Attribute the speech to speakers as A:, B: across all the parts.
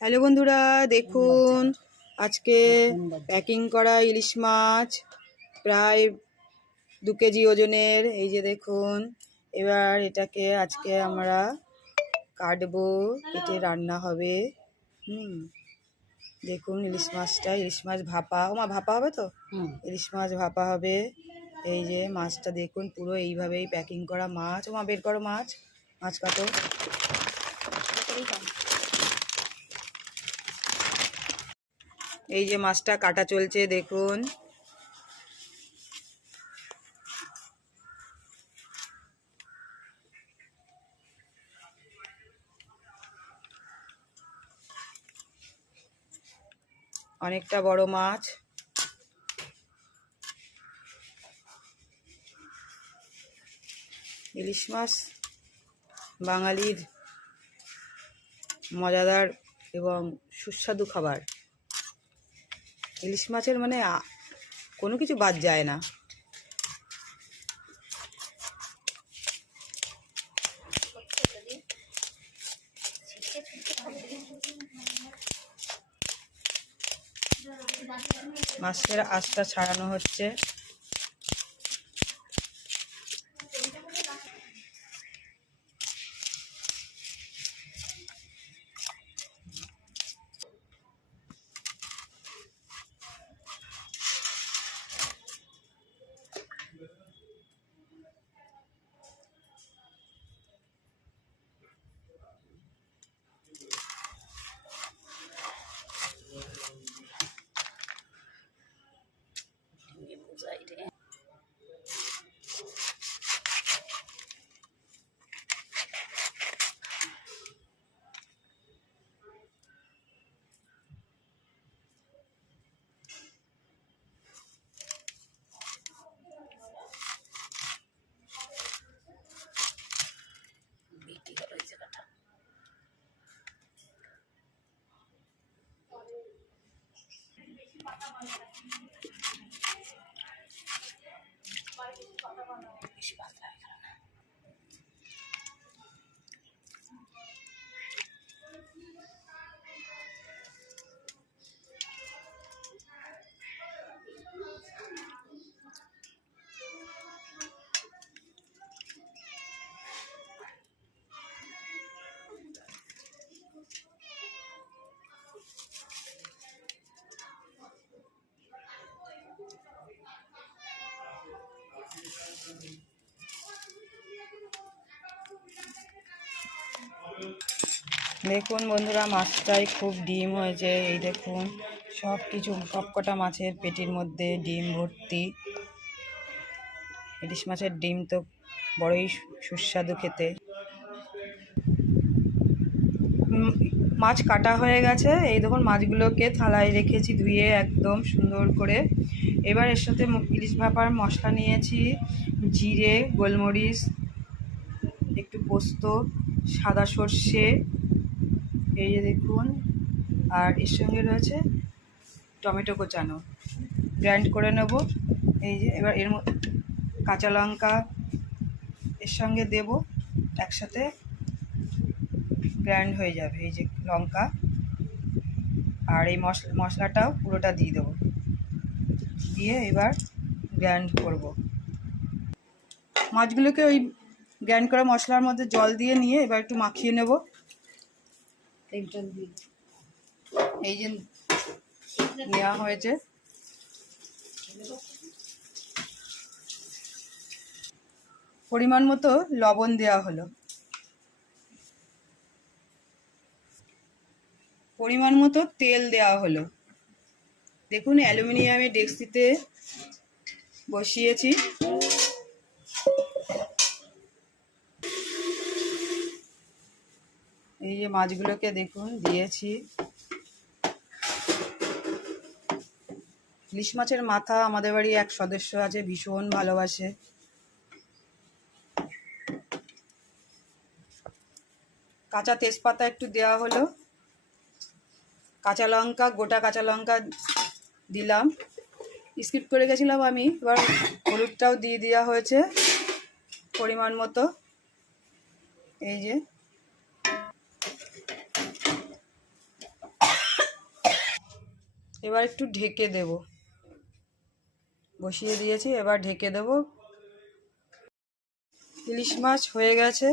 A: Hello বন্ধুরা দেখুন আজকে প্যাকিং করা ইলিশ মাছ প্রায় দু কেজি ওজনের এই যে দেখুন এবার এটাকে আজকে আমরা কাটবো কেটে রান্না হবে হুম। দেখুন ইলিশ মাছটা ইলিশ মাছ ভাপা ও মা ভাপা হবে তো? ইলিশ মাছ ভাপা হবে এই যে মাছটা দেখুন পুরো এইভাবেই প্যাকিং করা মাছ ও মা বের করো মাছ মাছ কাটো। এই যে মাছটা কাটা চলছে, দেখুন। অনেকটা বড় মাছ। ইলিশ মাছ, বাঙালির মজাদার এবং সুস্বাদু খাবার। ইলিশ মাছের মানে কোনো কিছু বাদ যায় না। মাছের আঁশটা ছাড়ানো হচ্ছে। 你喜欢 দেখুন বন্ধুরা, মাছটাই খুব ডিম হয়েছে। এই দেখুন সব কিছু সব কটা মাছের পেটির মধ্যে ডিম ভর্তি। ইলিশ মাছের ডিম তো বড়ই সুস্বাদু খেতে। মাছ কাটা হয়ে গেছে। এই দেখুন, মাছগুলোকে থালায় রেখেছি ধুয়ে একদম সুন্দর করে। এবার এর সাথে ইলিশ ভাপার মশলা নিয়েছি, জিরে, গোলমরিচ, একটু পোস্ত, সাদা সর্ষে, এই যে দেখুন, আর এর সঙ্গে রয়েছে টমেটো কোচানো। গ্রাইন্ড করে নেব, এই যে এবার এর কাঁচা লঙ্কা এর সঙ্গে দেব, একসাথে গ্রাইন্ড হয়ে যাবে, এই যে লঙ্কা। আর এই মশলা মশলাটাও পুরোটা দিয়ে দেবো। দিয়ে এবার গ্রাইন্ড করব। মাছগুলোকে ওই গ্র্যান্ড করা মশলার মধ্যে জল দিয়ে নিয়ে এবার একটু মাখিয়ে নেব। এই যে নেওয়া হয়েছে। পরিমাণ মতো লবণ দেওয়া হলো। পরিমাণ মতো তেল দেওয়া হলো। দেখুন, অ্যালুমিনিয়ামের ডেক্সিতে বসিয়েছি। এই যে মাছগুলোকে দেখুন, দিয়েছি। ইলিশ মাছের মাথা আমাদের বাড়ি এক সদস্য আছে, ভীষণ ভালোবাসে। কাঁচা তেজপাতা একটু দেওয়া হলো। কাঁচা লঙ্কা, গোটা কাঁচা লঙ্কা দিলাম। স্কিপ করে গেছিলাম আমি। এবার হলুদটাও দিয়ে দেওয়া হয়েছে পরিমাণ মতো। এই যে। এবার একটু ঢেকে দেব। বসিয়ে দিয়েছি, এবার ঢেকে দেব। ইলিশ মাছ হয়ে গেছে।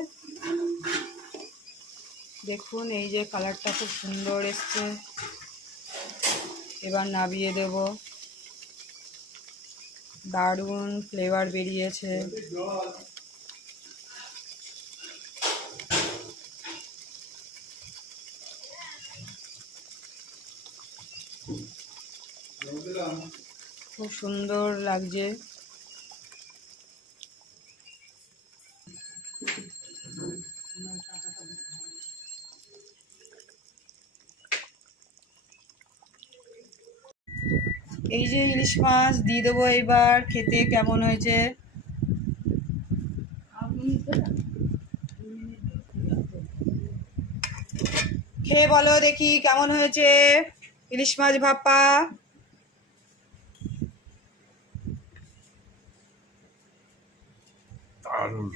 A: দেখুন, এই যে কালারটা খুব সুন্দর এসছে। এবার নাবিয়ে দেব। দারুণ ফ্লেভার বেরিয়েছে। খুব সুন্দর লাগছে। এই যে ইলিশ মাছ দিয়ে দেবো এইবার খেতে কেমন হয়েছে? খেয়ে বলো দেখি কেমন হয়েছে ইলিশ মাছ ভাপা।
B: দারুণ।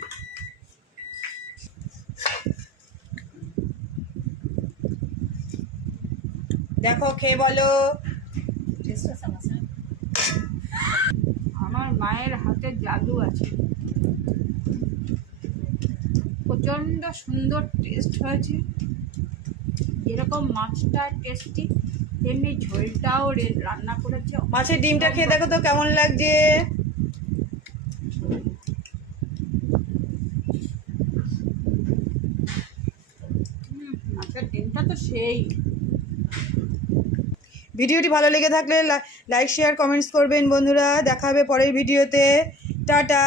A: দেখো খেয়ে বলো।
C: আমার মায়ের হাতে জাদু আছে। প্রচণ্ড সুন্দর টেস্ট হয়েছে। যেরকম মাছটা টেস্টি তেমনি ঝোলটাও রে- রান্না করেছে।
A: মাছের ডিমটা খেয়ে দেখো তো কেমন লাগছে।
C: হুম, মাছের ডিমটা তো সেই।
A: ভিডিওটি ভালো লেগে থাকলে লাইক শেয়ার কমেন্টস করবেন বন্ধুরা। দেখা হবে পরের ভিডিওতে। টাটা।